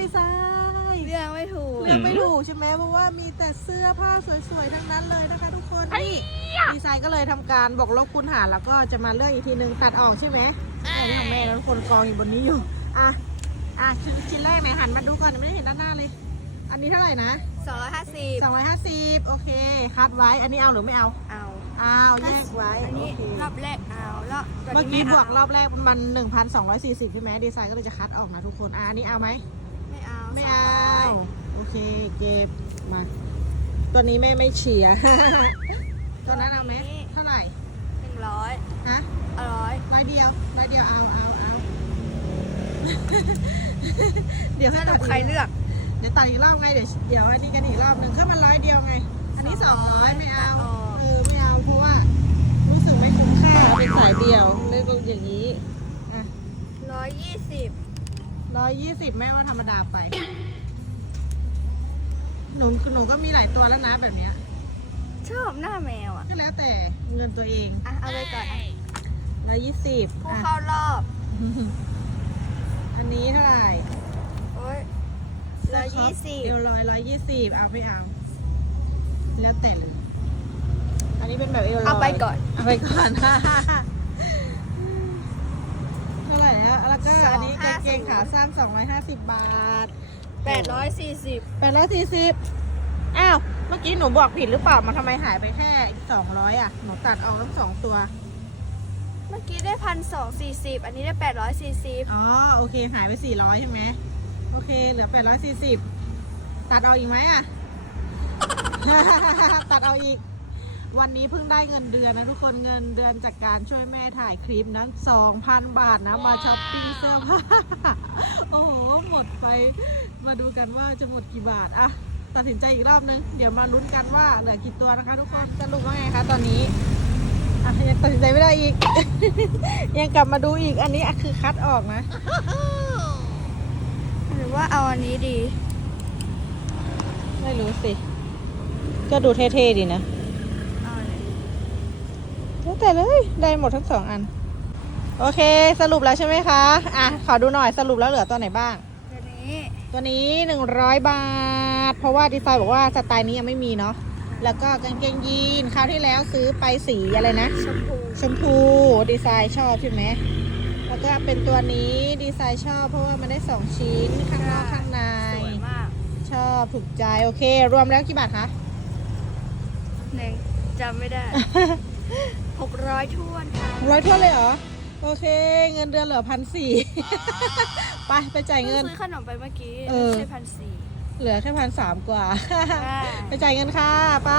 ดีไซน์เรื่องไม่ถูก เลือกไม่ถูกใช่ไหมเพราะว่ามีแต่เสื้อผ้าสวยๆทั้งนั้นเลยนะคะ ทุกคนนี่ดีไซน์ก็เลยทำการบอกลบคูณหารแล้วก็จะมาเลือกอีกทีนึงตัดออกใช่ไหมแต่นี่ของแม่แล้วคนกองอยู่บนนี้อยู่อะอะชิ้นชิ้นแรกไหนหันมาดูก่อนไม่ได้เห็นด้านหน้าเลย อันนี้เท่าไหร่นะสองร้อยห้าสิบ250โอเคคัดไว้อันนี้เอาหรือไม่เอาเอาเอาแยกไว้อันโอนี้เครอบแรกเอาแล้วตนเมื่อนี้กี้ไาบวกรอบแรกมัน1,240ใช่ไหมดีไซน์ก็เลยจะคัดออกนะทุกคนอะอันนี้เอาไหม ไม่เอาไม่สเอางร้ยโอเค เก็บมาตัวนี้ไม่ไม่เฉียร์ตัวนั้นเอาไหม เท่าไหร่ หนึ่งร้อยฮะอร่อยร้อยเดียวร้อยเดียวเอาเอาเอาเดี๋ยวสให้รุตัปดใครอีกเลือก เดี๋ยวตัดอีกรอบไง เดี๋ยวเดี๋ยวอันนี้กันอีกรอบหนึ่งขึ้นมาร้อยเดียวไง อันนี้สองร้อยไม่เอาตัดออกเออไม่เอาเพราะว่ารู้สึกไม่คุ้มค่าเป็นสายเดียวเลือกอย่างนี้ อะร้อยยี่สิบ ร้อยยี่สิบไม่ว่าธรรมดาไป หนูหนูก็มีหลายตัวแล้วนะแบบเนี้ย ชอบหน้าแมวอะ ก็แล้วแต่เงินตัวเองอะเอาไปก่อนอะร้อยยี่สิบผู้เข้ารอบ อันนี้เท่าไหร่โอ้ยร้อยยี่สิบเดียวร้อยร้อยยี่สิบเอาไม่เอา แล้วแต่เลย อันนี้เป็นแบบเอลลอยเอาไปก่อน เอาไปก่อนเท่าไหร่ แล้วแล้วก็อันนี้กางเกงขาสั้นสองร้อยห้าสิบบาท แปดร้อยสี่สิบแปดร้อยสี่สิบอ้าว เมื่อกี้หนูบอกผิดหรือเปล่า มันทำไมหายไปแค่สองร้อยอะ หนูตัดออกทั้งสองตัว เมื่อกี้ได้พันสองสี่สิบอันนี้ได้แปดร้อยสี่สิบอ๋อ โอเค หายไปสี่ร้อยใช่ไหม โอเค เหลือแปดร้อยสี่สิบตัดเอาอีกไหมอะ ตัดเอาอีก วันนี้เพิ่งได้เงินเดือนนะทุกคนเงินเดือนจากการช่วยแม่ถ่ายคลิปนั้นสองพันบาทนะมาช้อปปิ้งเสื้อผ้าโอ้โหหมดไปมาดูกันว่าจะหมดกี่บาทอะตัดสินใจอีกรอบนึง เดี๋ยวมาลุ้นกันว่าเหลือกี่ตัวนะคะทุกคนสรุปว่าไงคะตอนนี้อะยังตัดสินใจไม่ได้อีก ยังกลับมาดูอีกอันนี้อะคือคัดออกนะ หรือว่าเอาอันนี้ดี ไม่รู้สิ ก็ดูเท่ๆดีนะ แล้วแต่เลยได้หมดทั้งสองอัน โอเคสรุปแล้วใช่ไหมคะ อะ ขอดูหน่อยสรุปแล้วเหลือตัวไหนบ้าง ตัวนี้ตัวนี้100บาท เพราะว่าดีไซน์บอกว่าสไตล์นี้ยังไม่มีเนาะแล้วก็กางเกงยีนคราวที่แล้วซื้อไปสีอะไรนะ ชมพูชมพูดีไซน์ชอบใช่ไหมแล้วก็เป็นตัวนี้ดีไซน์ชอบเพราะว่ามันได้สองชิ้นข้างนอกข้างในสวยมากชอบถูกใจโอเค รวมแล้วกี่บาทคะหนึ่งจำไม่ได้ หกร้อยทวนค่ะร้อยเท่าเลยเหรอ โอเค เงินเดือนเหลือพันสี่ ไปไปจ่ายเงินซื้อขนมไปเมื่อกี้เออ ไม่ใช่พันสี่ เหลือแค่พันสามกว่าใช่ไปจ่ายเงินค่ะ ไป